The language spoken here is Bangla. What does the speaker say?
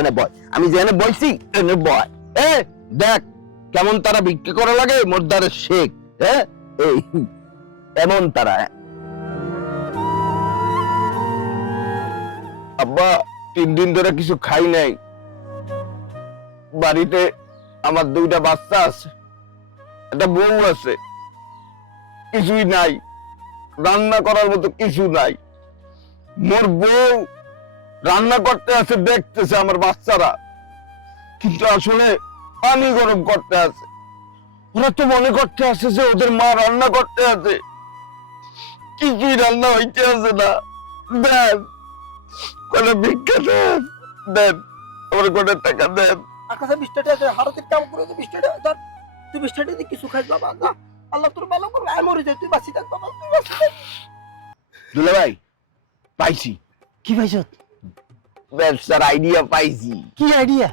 এনে বয়, আমি যেখানে বইছি এনে বয়। দেখ কেমন তারা বিক্রি করা লাগে মোরদারের শেখ। এই এমন তারা। আব্বা 3 দিন ধরে কিছু খাই নাই। বাড়িতে আমার 2টা বাচ্চা আছে, একটা বউ আছে, কিছুই নাই, রান্না করার মতো কিছু নাই। মোর বউ রান্না করতে আছে, দেখতেছে আমার বাচ্চারা, কিন্তু আসলে পানি গরম করতে আছে। ওরা তো মনে করতে আছে যে ওদের মা রান্না করতে আছে, কিছুই রান্না হইতে আছে না। দেন কোনে ভিক্ষা দেন, দেন আমার কোনে টাকা দেন। আকাশে 20 টাকা আছে, হারাতে কাম করে 20 টাকা ধর, তুই 20 টাকা দিয়ে কিছু খাইস বাবা, না আল্লাহ তোর ভালো করবে, আমি মরে যাই, তুই বাঁচি থাক বাবা, তুই বাঁচি থাক। দুলা ভাই পাইছি। কি পাইছ? ব্যবসার আইডিয়া পাইছি। কি আইডিয়া?